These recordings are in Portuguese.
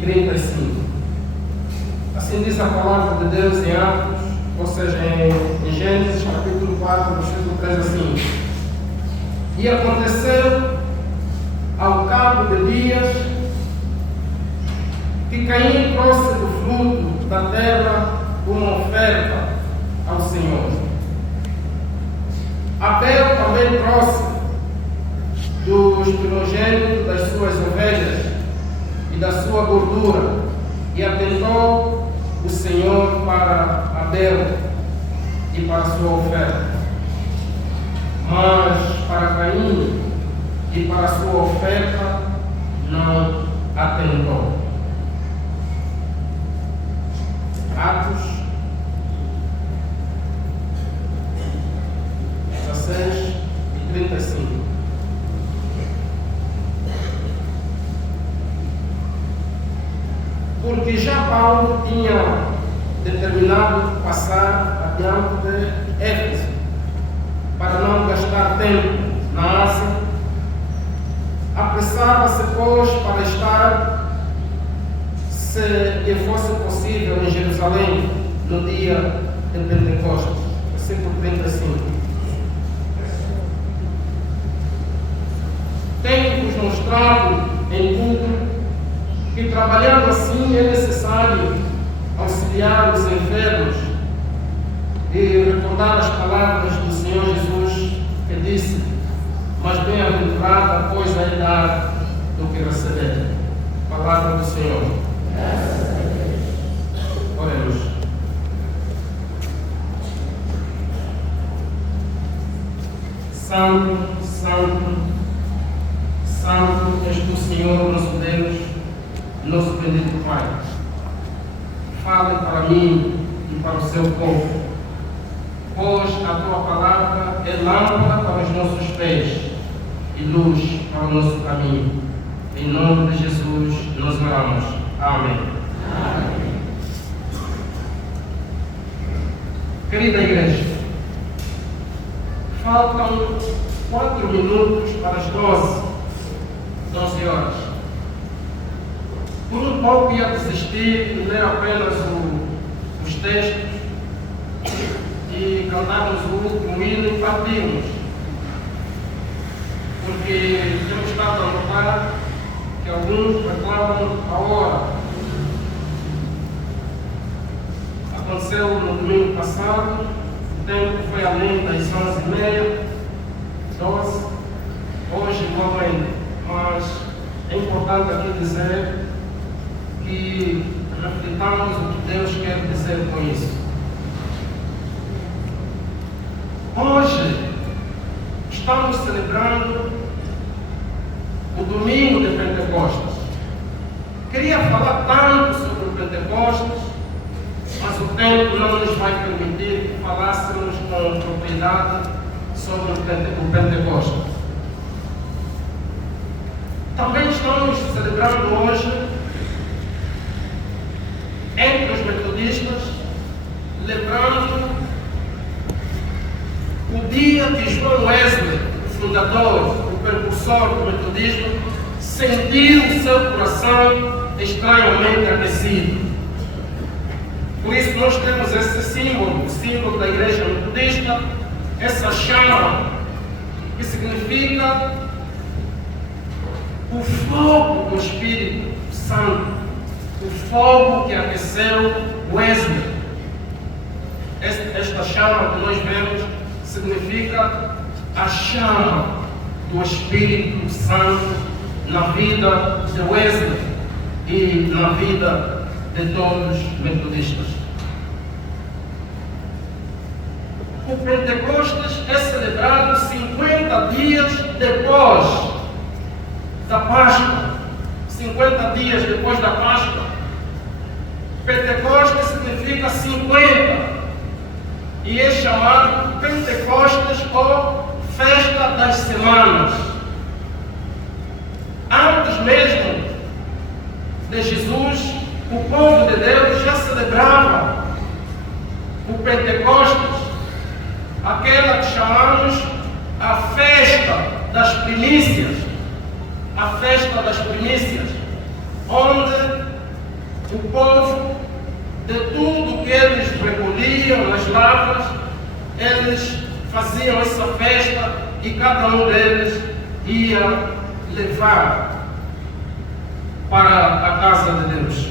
35. Assim diz a palavra de Deus em Atos, ou seja, em Gênesis capítulo 4, versículo 3 assim. E aconteceu ao cabo de dias que Caim trouxe do fruto da terra uma oferta ao Senhor. Abel também trouxe dos primogênitos das suas ovelhas e da sua gordura, e atentou o Senhor para Abel e para a sua oferta. Mas para Caim e para a sua oferta não atentou. Atos 16 e 35. Porque já Paulo tinha determinado passar adiante de Éfeso, para não gastar tempo na Ásia, apressava-se, pois, para estar, se lhe fosse possível, em Jerusalém, no dia de Pentecostes. Versículo 35. Tenho-vos mostrado em tudo que, trabalhando assim, é necessário auxiliar os enfermos e recordar as palavras do Senhor Jesus, que disse: mas bem-aventurado pois é dar do que receber. Palavra do Senhor. Oremos. Santo, Santo, Santo és tu, Senhor, nosso Deus, nosso bendito Pai. Fale para mim e para o seu povo, pois a tua palavra é lâmpada para os nossos pés e luz para o nosso caminho. Em nome de Jesus nós oramos. Amém. Amém. Querida igreja, faltam 4 minutos para as 12 horas. Por um pouco ia desistir de ler apenas os textos e cantarmos o último hino e partirmos, porque temos estado a notar que alguns reclamam a hora. Aconteceu no domingo passado, o tempo foi além das 11h30, 12, hoje igualmente, mas é importante aqui dizer que reflitamos o que Deus quer dizer com isso. Hoje estamos celebrando o domingo de Pentecostes. Queria falar tanto sobre o Pentecostes, mas o tempo não nos vai permitir que falássemos com propriedade sobre o Pentecostes. Também estamos celebrando hoje, entre os metodistas, lembrando o dia que João Wesley, o fundador, o precursor do metodismo, sentiu o seu coração estranhamente aquecido. Por isso nós temos esse símbolo, o símbolo da igreja metodista, essa chama, que significa o fogo do Espírito Santo, o fogo que aqueceu Wesley. Esta chama que nós vemos significa a chama do Espírito Santo na vida de Wesley e na vida de todos os metodistas. O Pentecostes é celebrado 50 dias depois da Páscoa. 50 dias depois da Páscoa. Pentecostes significa 50 e é chamado Pentecostes ou Festa das Semanas. Antes mesmo de Jesus, o povo de Deus já celebrava o Pentecostes, aquela que chamamos a Festa das Primícias. A Festa das Primícias, onde o povo, de tudo que eles recolhiam nas lavras, eles faziam essa festa e cada um deles ia levar para a casa de Deus.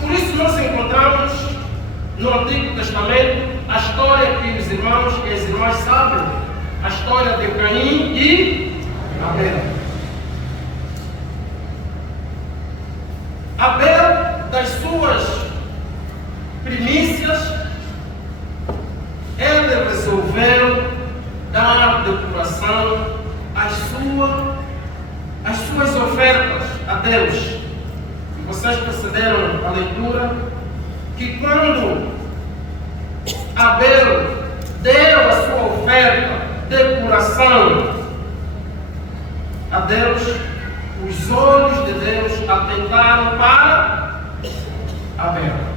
Por isso nós encontramos no Antigo Testamento a história que os irmãos e as irmãs sabem, a história de Caim e Abel. Abel, das suas primícias, ele resolveu dar de coração as suas ofertas a Deus. E vocês perceberam a leitura que quando Abel deu a sua oferta de coração a Deus, os olhos de Deus atentaram para Abel.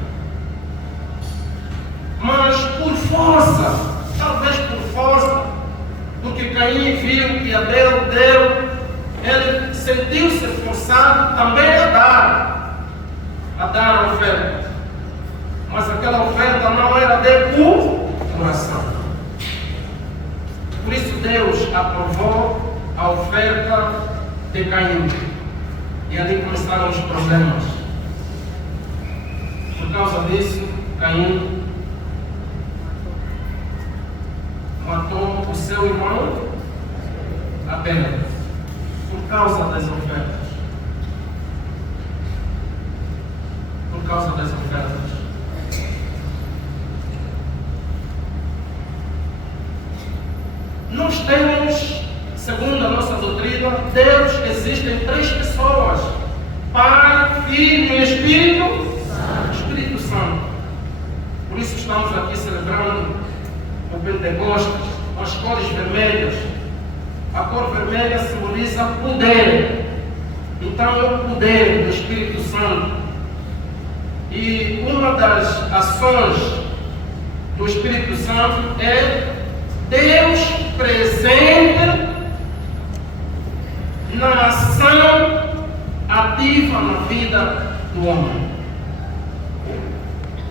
Mas por força, talvez por força, porque Caim viu que Abel deu, ele sentiu-se forçado também a dar a oferta. Mas aquela oferta não era de coração. Por isso Deus aprovou a oferta de Caim. E ali começaram os problemas. Por causa disso, Caim matou o seu irmão Abel, por causa das ofertas. Por causa das ofertas. Nós temos, segundo a nossa doutrina, Deus existe em três pessoas: Pai, Filho e Espírito Santo. Por isso estamos aqui celebrando o Pentecostes com as cores vermelhas. A cor vermelha simboliza poder. Então é o poder do Espírito Santo. E uma das ações do Espírito Santo é Deus presente na ação ativa na vida do homem.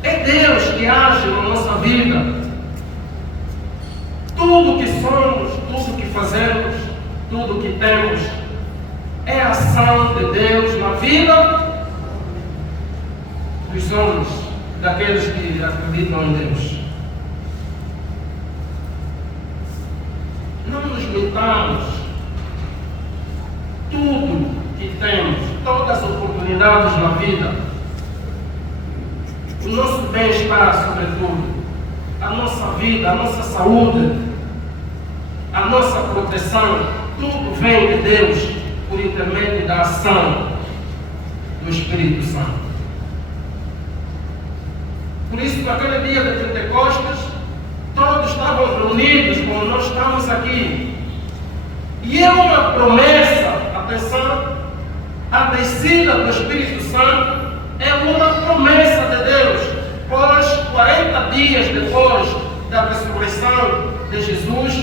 É Deus que age na nossa vida. Tudo que somos, tudo que fazemos, tudo que temos é a ação de Deus na vida dos homens, daqueles que acreditam em Deus. Não nos limitamos. Tudo que temos, todas as oportunidades na vida, o nosso bem-estar, sobretudo, a nossa vida, a nossa saúde, a nossa proteção, tudo vem de Deus por intermédio da ação do Espírito Santo. Por isso, naquele dia de Pentecostes, todos estavam reunidos como nós estamos aqui. E é uma promessa, atenção, a descida do Espírito Santo é uma promessa de Deus. Pois 40 dias depois da ressurreição de Jesus,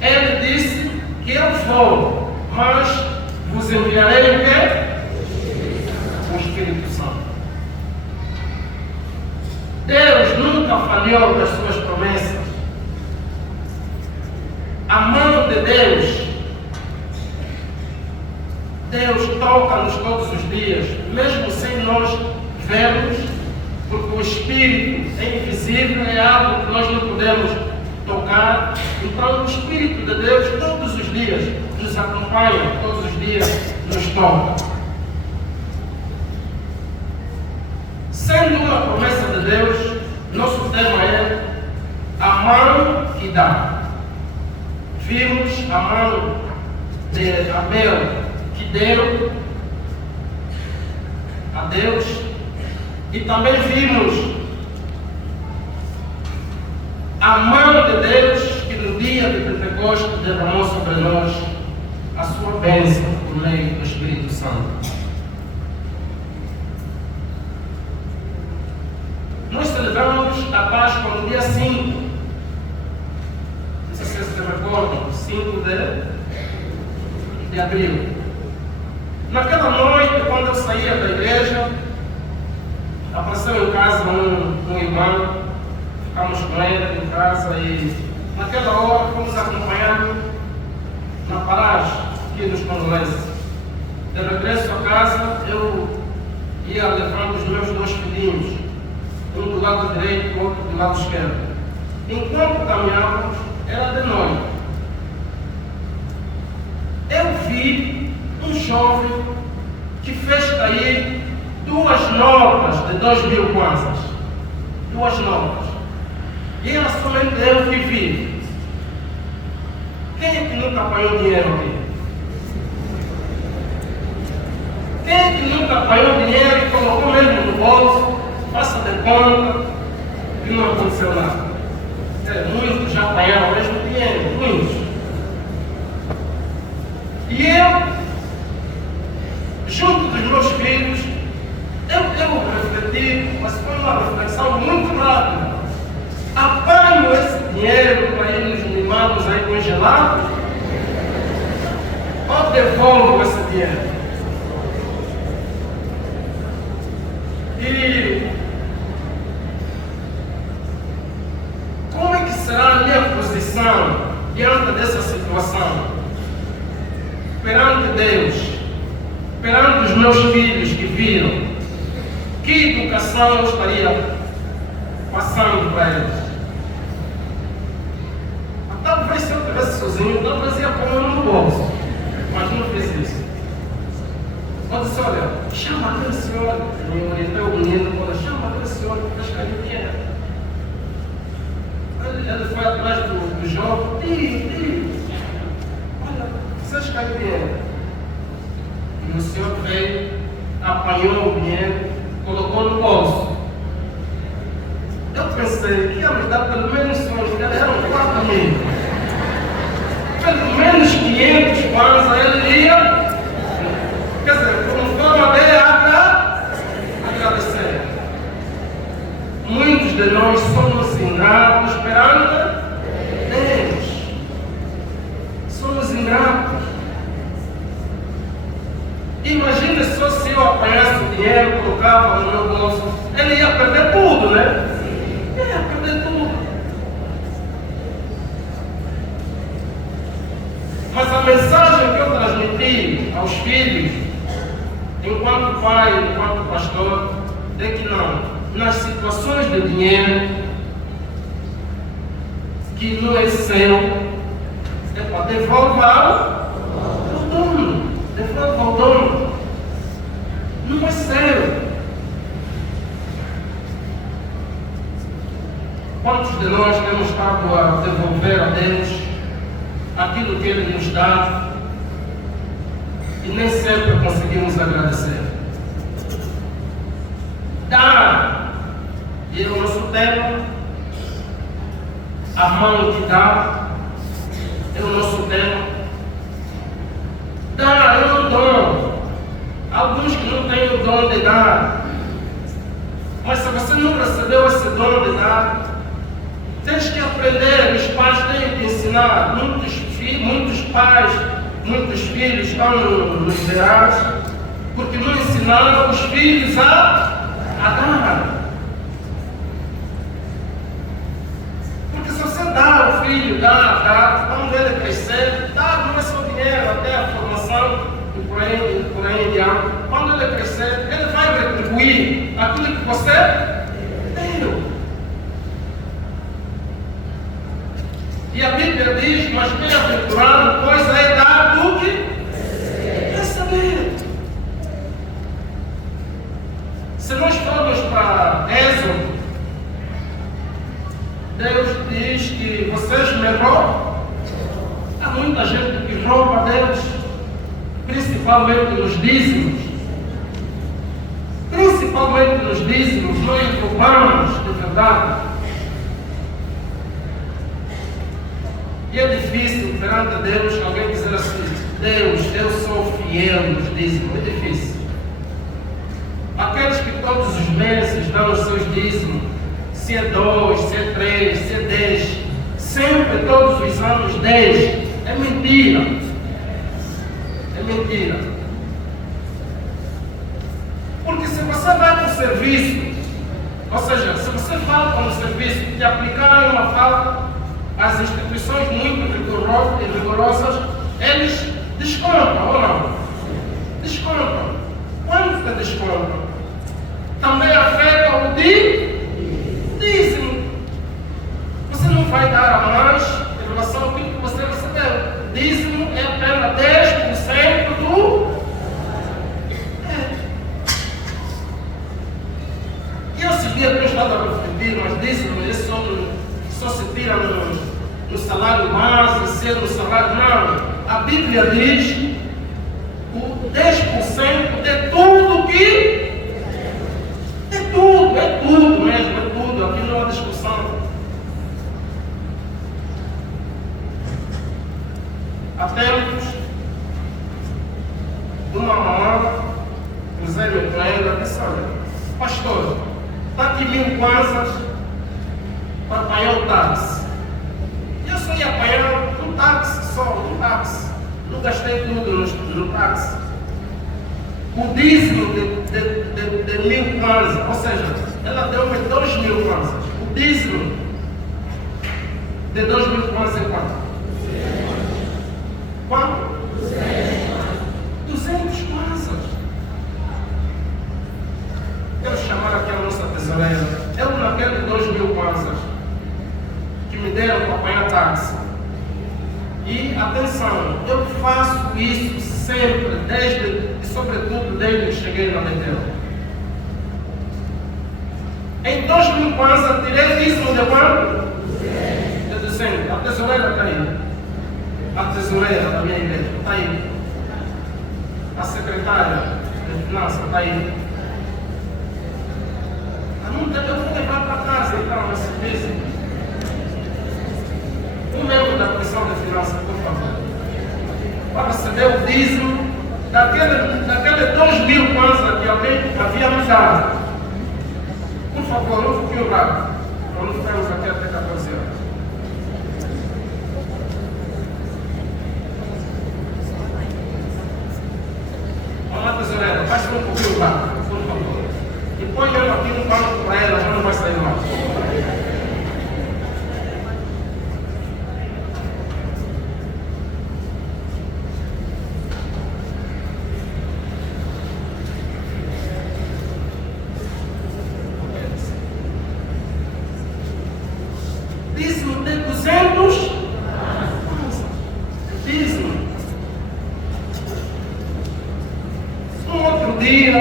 ele disse que eu vou, mas vos enviarei o quê? O Espírito Santo. Deus nunca falhou das suas promessas. A mão de Deus toca-nos todos os dias, mesmo sem nós vermos, porque o Espírito é invisível, é algo que nós não podemos tocar. Então o Espírito de Deus todos os dias nos acompanha, todos os dias nos toca. Sendo uma promessa de Deus, nosso tema é a mão que dá. Vimos a mão de Abel que deu a Deus, e também vimos a mão de Deus que no dia de Pentecostes derramou sobre nós a sua bênção por meio do Espírito Santo. Nós celebramos a Páscoa no dia 5. Não sei se vocês se recordam, 5 de abril. Naquela noite, quando eu saía da igreja, apareceu em casa um irmão, ficamos com ele em casa e naquela hora fomos acompanhando na paragem aqui dos Condolenses. De regresso a casa, eu ia levando os meus 2 filhinhos, um do lado direito e outro do lado esquerdo. Enquanto caminhávamos, era de noite. Eu vi um jovem que fez cair 2 notas de 2.000 kwanzas. 2 notas. E era somente eu que vi. Quem é que nunca apanhou dinheiro aqui? Quem é que nunca apanhou dinheiro e colocou mesmo no bolso, passa de conta e não aconteceu nada? Muitos já apanharam mesmo dinheiro, muitos. E eu, junto dos meus filhos, eu refleti, mas foi uma reflexão muito rápida. Apanho esse dinheiro para ir nos mimados aí congelados? Ou devolvo esse dinheiro? E como é que será a minha posição diante dessa situação? Perante Deus, perante os meus filhos que viram, que educação eu estaria passando para eles? Talvez se eu estivesse sozinho, talvez ia pôr no bolso, mas não fiz isso. Eu disse, olha, chama aquele senhor, me orientou o menino, chama aquele senhor que fez cair dinheiro. Ele foi atrás do jovem, tio, olha, vocês caíram dinheiro. E o senhor veio, apanhou o dinheiro, colocou no bolso. Eu pensei que ia me dar pelo menos sonhos, eram 4.000. Pelo menos 500 kwanzas ele ia. Quer dizer, como forma de agradecer. Muitos de nós somos ingratos perante Deus. Somos ingratos. Imagina só se eu apanhasse o dinheiro, colocava no meu bolso, ele ia perder tudo, né? Ia perder tudo. Mas a mensagem que eu transmiti aos filhos, enquanto pai, enquanto pastor, é que não, nas situações de dinheiro que não é seu, é para devolver ao dono. Devolva ao dono. Não é seu. Quantos de nós temos estado a devolver a Deus aquilo que Ele nos dá e nem sempre conseguimos agradecer? Dar, e é o nosso tema, a mão que dá, é o nosso tema. Dar é um dom. Alguns que não têm o dom de dar, mas se você não recebeu esse dom de dar, tens que aprender. Os pais têm que ensinar. Muitos pais, muitos filhos estão nos verais porque não ensinaram os filhos a dar. Porque se você dá ao filho, quando ele crescer, não é só dinheiro, até a formação e por aí em diante. Quando ele crescer, ele vai retribuir aquilo que você deu. E a Bíblia diz, mas bem-aventurado, pois é dar do que receber. Se nós formos para Êxodo, Deus diz que vocês me roubam. Há muita gente que rouba a Deus, principalmente nos dízimos. Principalmente nos dízimos, nós roubamos de verdade. E é difícil perante Deus alguém dizer assim: Deus, eu sou fiel nos dízimos. É difícil. Aqueles que todos os meses dão os seus dízimos, se é 2, se é 3, se é 10, sempre, todos os anos 10, é mentira. É mentira. Porque se você vai para o serviço, ou seja, se você falta no serviço e aplicar uma falta, as instituições muito rigorosas, eles descontam ou não? Descontam. Quanto que descontam? Também afeta o dízimo. Você não vai dar a mais em relação ao que você recebeu. Dízimo é apenas 10% do. E eu esses dias eu estava a refletir, mas dízimo só se tira no salário base, ser no salário. Não. A Bíblia diz o 10% de tudo que. É tudo mesmo, é tudo. Aqui não há discussão. Há tempos, uma mamãe, cruzei-me com ela, disse: olha, pastor, está aqui 1000 kwanzas para apanhar o táxi. Eu só ia apanhar um táxi só, um táxi. Não gastei tudo no táxi. O dízimo de 1000 kwanzas, ou seja, ela deu-me 2000 kwanzas. O dízimo de 2000 kwanzas é quanto? Quanto? 200 kwanzas. Quero chamar aqui a nossa tesoureira. Eu naquele 2000 kwanzas que me deram para apanhar táxi. E atenção, eu faço isso sempre, sobretudo desde que cheguei na Betel. Em 2000 kwanzas tirei dízimo de quanto? De 200. A tesoureira está aí. A tesoureira da minha igreja está aí. A secretária de finanças está aí. Eu vou levar para casa então esse dízimo. Um membro da comissão de finanças, por favor, para receber o dízimo daquele 2000 kwanzas que alguém havia me dado. Por favor, um pouquinho rápido, para não ficarmos aqui até 14 horas. Mamãe tesoureira, faz um pouquinho rápido, por favor. E põe eu aqui no banco para ela, já não vai sair mais. Dízimo de 200. Dízimo. Um outro dia,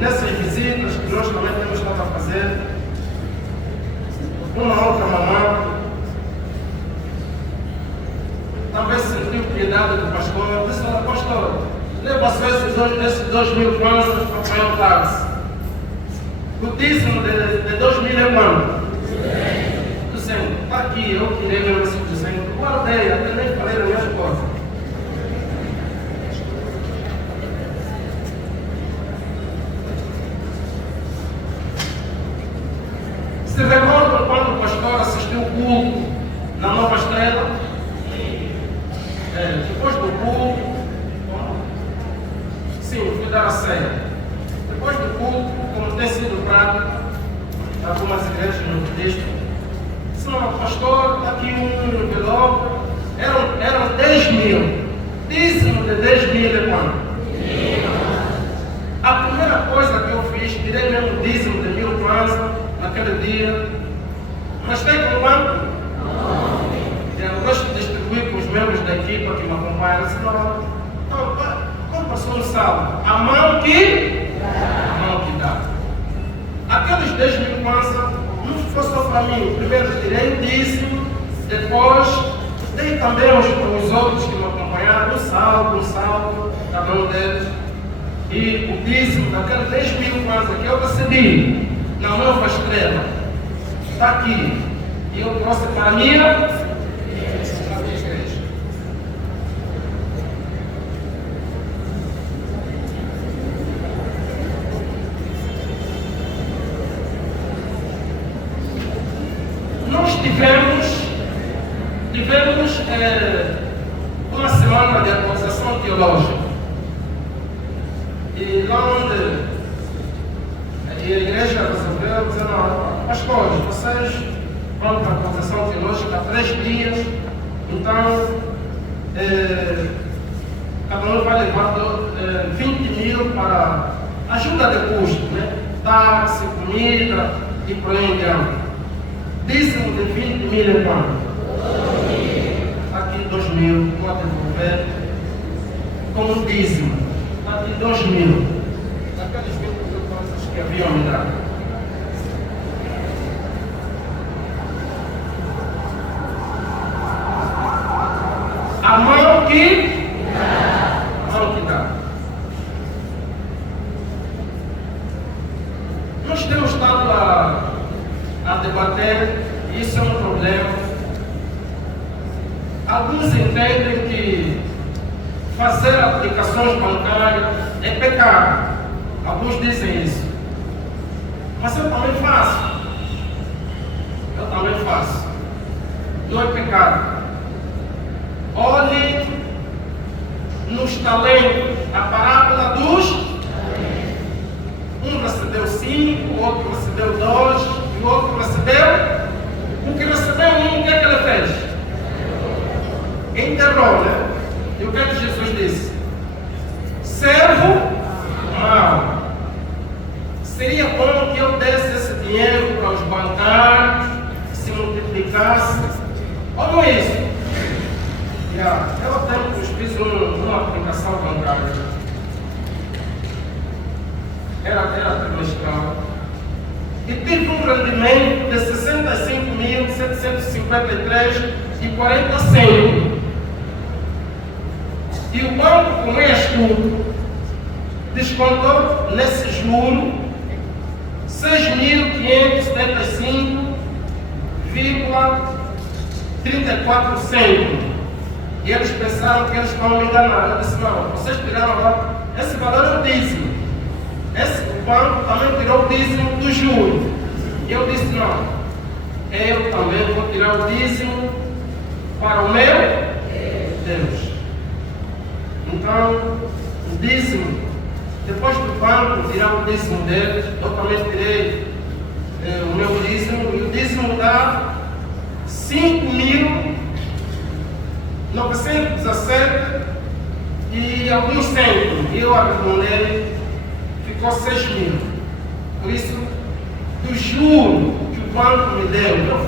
nessas visitas que nós também temos estado a fazer, uma outra mamãe talvez sentiu piedade do pastor, disse: olha, pastor, leva só esses 2000 kwanzas para apanhar o táxi. O dízimo de 2000 é quanto? 200. Está aqui, eu tirei mesmo esse 200. Guardei, até nem falei da minha esposa. Se recordam quando o pastor assistiu o culto na Nova Estrela? Depois do culto, sim, fui dar a ceia. Depois do culto, como tem sido prático, algumas igrejas no Cristo, disse: não, pastor, está aqui um envelope, eram 10.000. Dízimo de 10.000 é quanto? A primeira coisa que eu fiz, tirei mesmo o dízimo de 1000 kwanzas naquele dia, mas tem com quanto? Eu gosto de distribuir com os membros da equipa que me acompanham. Disse: não, como passou no sábado? A mão que dá. Aqueles 10.000 kwanzas não ficou só para mim. Primeiro tirei o dízimo, depois dei também aos outros que me acompanharam, um saldo, cada um deles. E o dízimo daqueles 10.000 kwanzas que eu recebi na Nova Estrela está aqui. E eu trouxe para a minha igreja. Nós tivemos uma semana de atualização teológica. E lá onde E a igreja resolveu dizer, não, pastores, vocês vão para a confissão teológica há 3 dias, então cada um vai levar 20 mil para ajuda de custo, né? Táxi, comida e por aí em diante. Dízimo de 20 mil é quanto? Aqui 2 mil, pode devolver como dízimo. Aqui 2 mil. Aqueles 20 mil coisas que haviam me dado. A mão que dá. Nós temos estado a debater, e isso é um problema. Alguns entendem que fazer aplicações bancárias é pecado. Alguns dizem isso. Mas eu também faço. Não é pecado. Olhe nos talentos, a parábola dos. Um recebeu 5, o outro recebeu 2, e o outro recebeu. O que recebeu um, o que é que ele fez? Enterrou, né? E o que é que Jesus disse? Servo mau. Seria bom que eu desse esse dinheiro para os bancários, que se multiplicasse. Ou não é isso? Eu até fiz uma aplicação bancária. Era trimestral. E tive um rendimento de 65.753,40 centavos. E o banco, com estudo, descontou nesse juro 6.575,34 centavos. E eles pensaram que eles estavam me enganando. Eu disse, não, vocês tiraram lá, esse valor é o dízimo. O banco também tirou o dízimo do juro. E eu disse, não, eu também vou tirar o dízimo para o meu Deus. Então, o dízimo, depois do banco tirar o dízimo deles, eu também tirei o meu dízimo, e o dízimo dá 5.917 e alguns centos. E eu arredondei, ficou 6.000. Por isso, do juro que o banco me deu, eu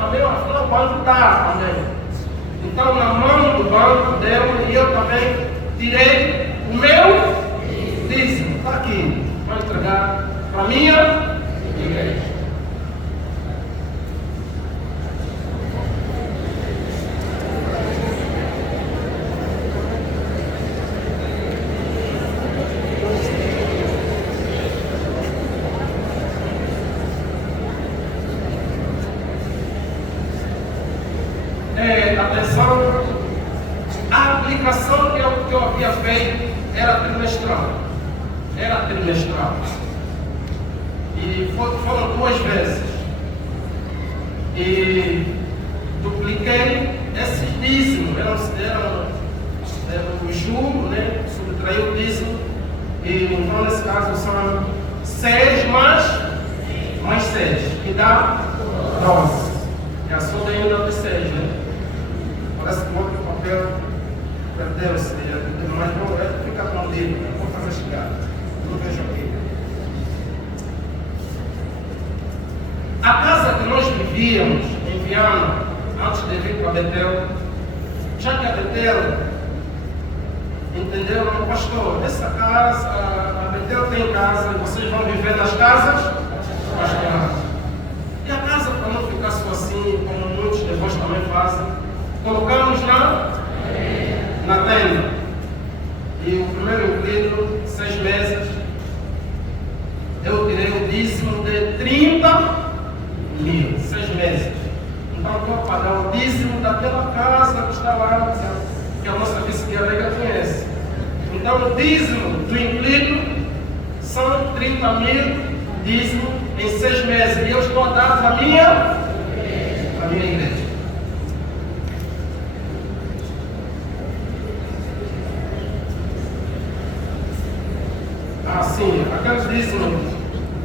falei, o banco dá também. Então, na mão do banco deu, e eu também tirei o meu dízimo. Está aqui, vou entregar para a minha igreja. Atenção, a aplicação que eu havia feito era trimestral. E foram 2 vezes. E dupliquei esses dízimos. Era o juro, né? Subtraiu o dízimo. E então, nesse caso, são 6 mais 6, que dá 12. E a soma ainda de 6, né? Parece que o outro papel perdeu-se, mas não fica escondido, vou fazer chegar. Não vejo aqui. A casa que nós vivíamos em Viana, antes de vir para Betel, já que a Betel entendeu, pastor, essa casa, a Betel tem casa, e vocês vão viver nas casas? E a casa, para não ficar só assim, como muitos de vós também fazem, colocamos na tenda. E o primeiro inquilino, 6 meses, eu tirei o dízimo de 30.000, 6 meses. Então eu vou pagar o dízimo daquela casa que está lá, que a nossa vice-guerreira conhece. Então o dízimo do inquilino são 30.000 dízimo em 6 meses. E eu estou a dar para a minha igreja. Sim, aqueles dízimos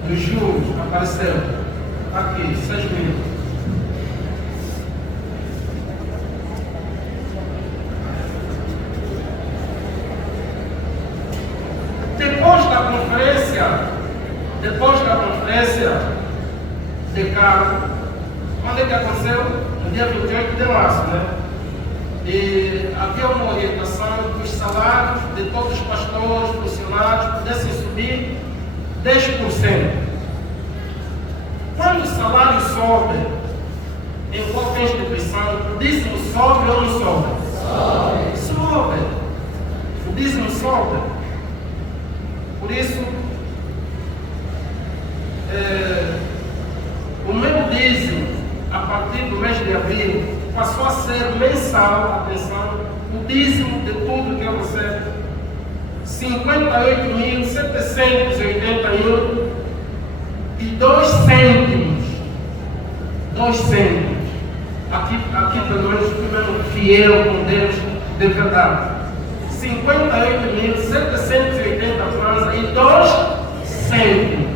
dos juros apareceu. Aqui, 6 mil. Depois da conferência de cargo, quando é que aconteceu? No dia 28 de março, né? E havia uma orientação que os salários de todos os pastores, funcionários, pudessem subir 10%. Quando o salário sobe em qualquer instituição, o dízimo sobe ou não sobe? Sobe. O dízimo sobe. Por isso, o meu dízimo, a partir do mês de abril, passou a ser mensal, atenção, o dízimo de tudo que eu recebo, 58.781 e 2 cêntimos. 2 cêntimos. Aqui pelo menos fui mesmo fiel com Deus de verdade. 58.780 kwanza e 2 cêntimos.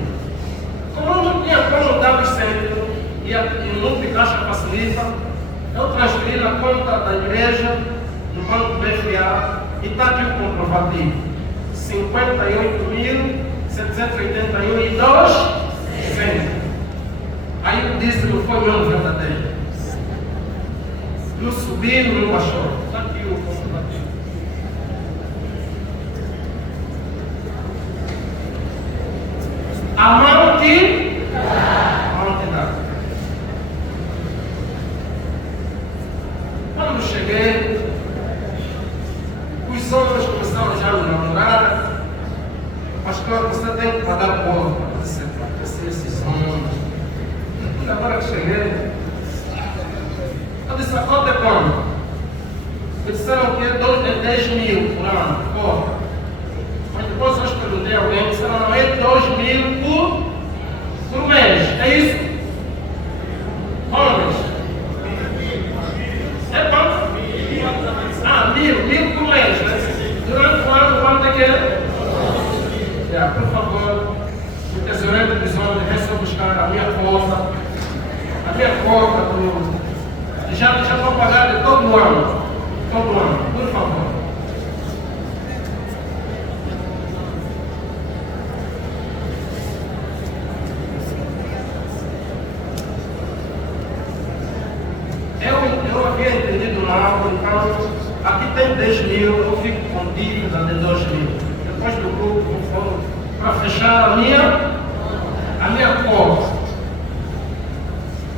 Como eu não tinha como dar os cêntimos e o Nupe Caixa facilita, eu transferi na conta da igreja, no banco BFA, e está aqui o comprovativo. 58.781 e 2 cêntimos. Aí o dízimo foi mesmo verdadeiro. Não subiu, não baixou. Está aqui o comprovativo. A mão que dá. Quando cheguei, os homens começaram já a me namorar. Pastor, você tem que pagar pouco para você crescer esses homens. Agora que cheguei, eu disse, a conta é quanto? Me disseram que é 10 mil por ano, porra. Mas depois eu perguntei a alguém, disseram, não, é 2 mil por mês, é isso? Homens? É quanto? Mil por mês, né? Durante o ano, quanto é que é? Por favor, o tesoureiro dos homens, vem só buscar a minha conta. A minha conta, já vou pagar de todo ano, por favor. Eu havia entendido mal, então aqui tem 10 mil, eu fico com dívida de 2 mil. Depois do grupo, para fechar a minha conta.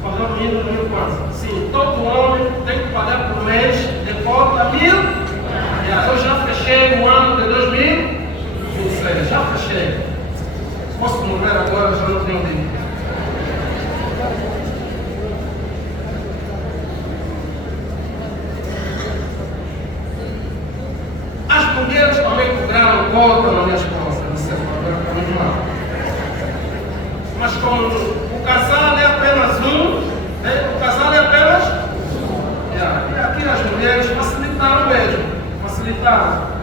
Falou mil quanto? Sim, todo homem tem que pagar por mês de conta 1.000. Eu já fechei o ano de 2026, já fechei. Posso morrer agora, já não tenho dívida. As mulheres também cobraram conta na minha esposa, não sei agora para mim não. Mas como o casal é apenas um, o casal é apenas e aqui as mulheres facilitaram mesmo, facilitaram.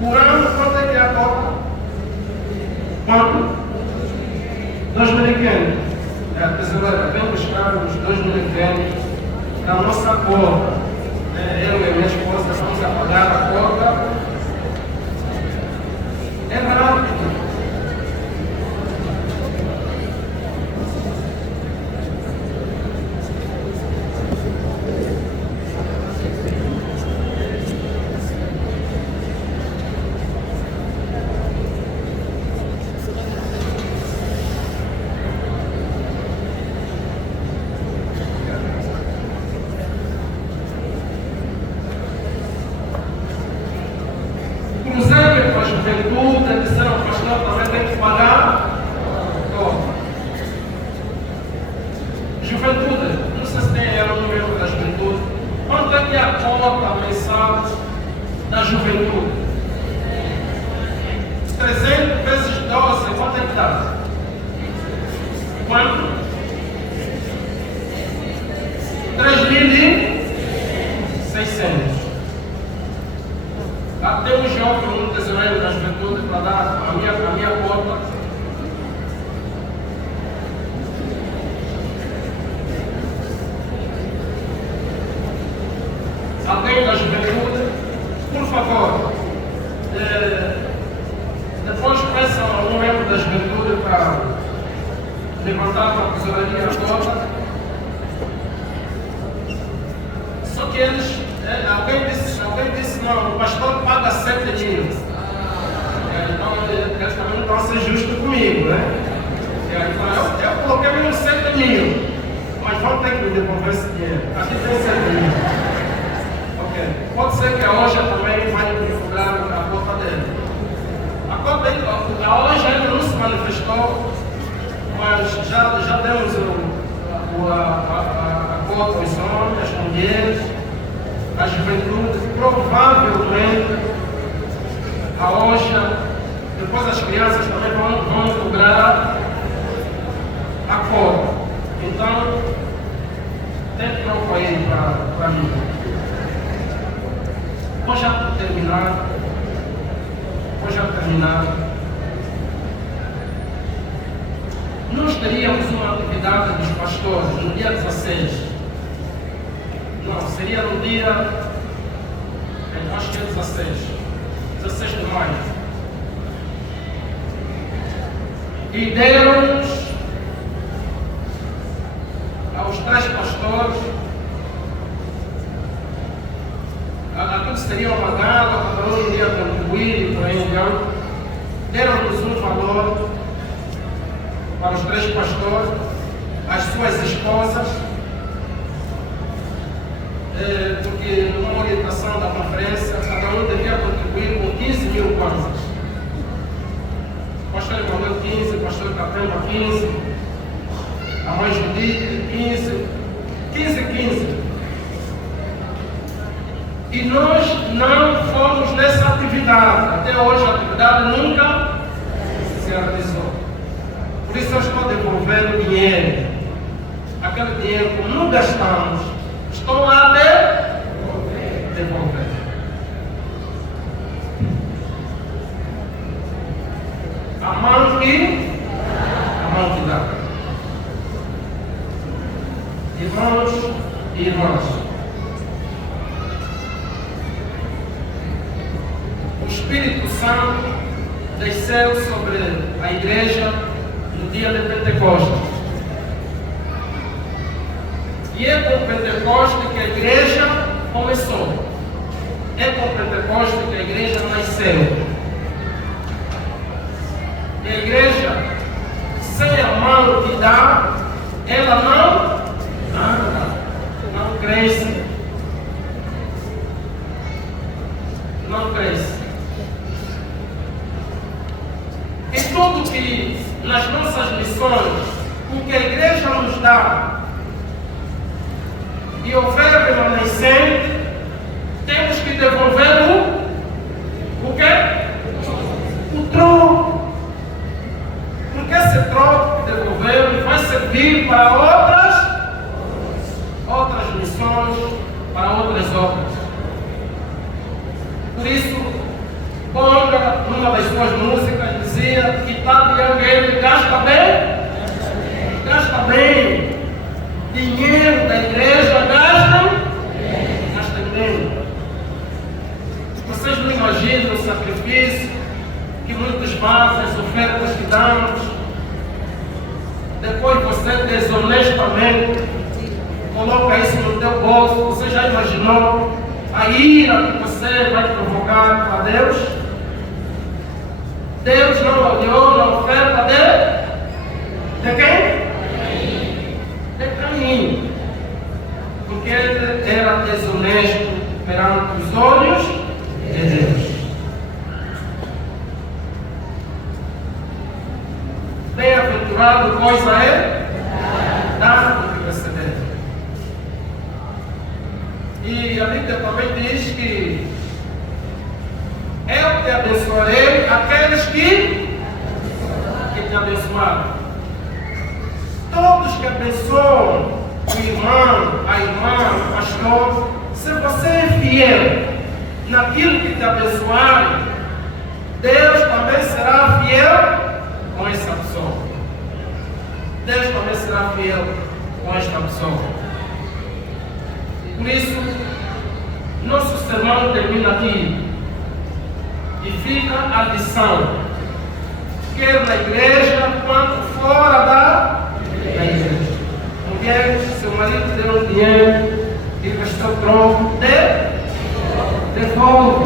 Por ano, quanto é que é a cota? Quanto? 2.500. A tesoureira vem buscar os 2.500 na nossa cota. Eu e a minha esposa vamos a pagar a cota. É rápido. Cruzando com a juventude, disseram que o pastor também tem que pagar. Juventude, não sei se tem o número da juventude. Quanto é que é a cota mensal da juventude? 300 vezes 12, quanto é que dá? Quanto? 3.600. Até um jovem no tesoureiro da juventude para dar a minha cota. Alguém da juventude, por favor, depois peçam a um membro da juventude para levantar a tesouraria toda. Só que eles, alguém disse, não, o pastor paga 7 mil. Então eles também não estão a ser justos comigo, né? Eu coloquei menos 7 mil, mas vão ter que me devolver esse dinheiro. Aqui tem 7 mil. Pode ser que a Oja também vai me cobrar a cota dele. A Oja ainda não se manifestou, mas já demos a cota aos homens, às mulheres, à juventude. Provavelmente a Oja, depois as crianças também vão cobrar a cota. Então, tem troco aí para mim. Vou já terminar. Nós teríamos uma atividade dos pastores no dia 16. Não, seria no dia, acho que é 16 de maio. E deram-nos aos 3 pastores. Aquilo seria uma gala, cada um iria contribuir e por aí em diante. Deram-nos um valor para os 3 pastores, as suas esposas, porque numa orientação da conferência, cada um devia contribuir com 15 mil kwanzas. O pastor Emanuel 15, o pastor Capema 15, a mãe Judite 15. E nós não fomos nessa atividade. Até hoje a atividade nunca se realizou. Por isso eu estou devolvendo dinheiro. Aquele dinheiro que não gastamos, estou lá a devolver. A mão que dá. Irmãos e irmãs, o Espírito Santo desceu sobre a igreja no dia de Pentecostes. E é com Pentecostes que a igreja começou. É com Pentecostes que a igreja nasceu. E a igreja, sem a mão que dá, ela não anda, não cresce. Não cresce. E tudo que nas nossas missões, o que a igreja nos dá, e houver remanescente, temos que devolver o quê? O troco. Porque esse troco que devolvemos vai servir para outras missões, para outras obras. Por isso, Bonga, numa das suas músicas, dizia que Tati Yanguele gasta bem. Dinheiro da igreja gasta bem. Vocês não imaginam o sacrifício que muitos fazem, as ofertas que damos. Depois você desonestamente coloca isso no teu bolso. Você já imaginou a ira que você vai provocar para Deus? Deus não olhou na oferta de quem? De Caim. Porque ele era desonesto perante os olhos de Deus. Bem-aventurado coisa é dar do que receber. E a Bíblia também diz que eu te abençoarei aqueles que te abençoaram. Todos que abençoam o irmão, a irmã, o pastor, se você é fiel, naquilo que te abençoarem, Deus também será fiel com essa pessoa. Deus também será fiel com esta pessoa. Por isso, nosso sermão termina aqui e fica a lição, quer na igreja quanto fora da igreja. Mulher, seu marido deu um dinheiro e gastou troco, devolve.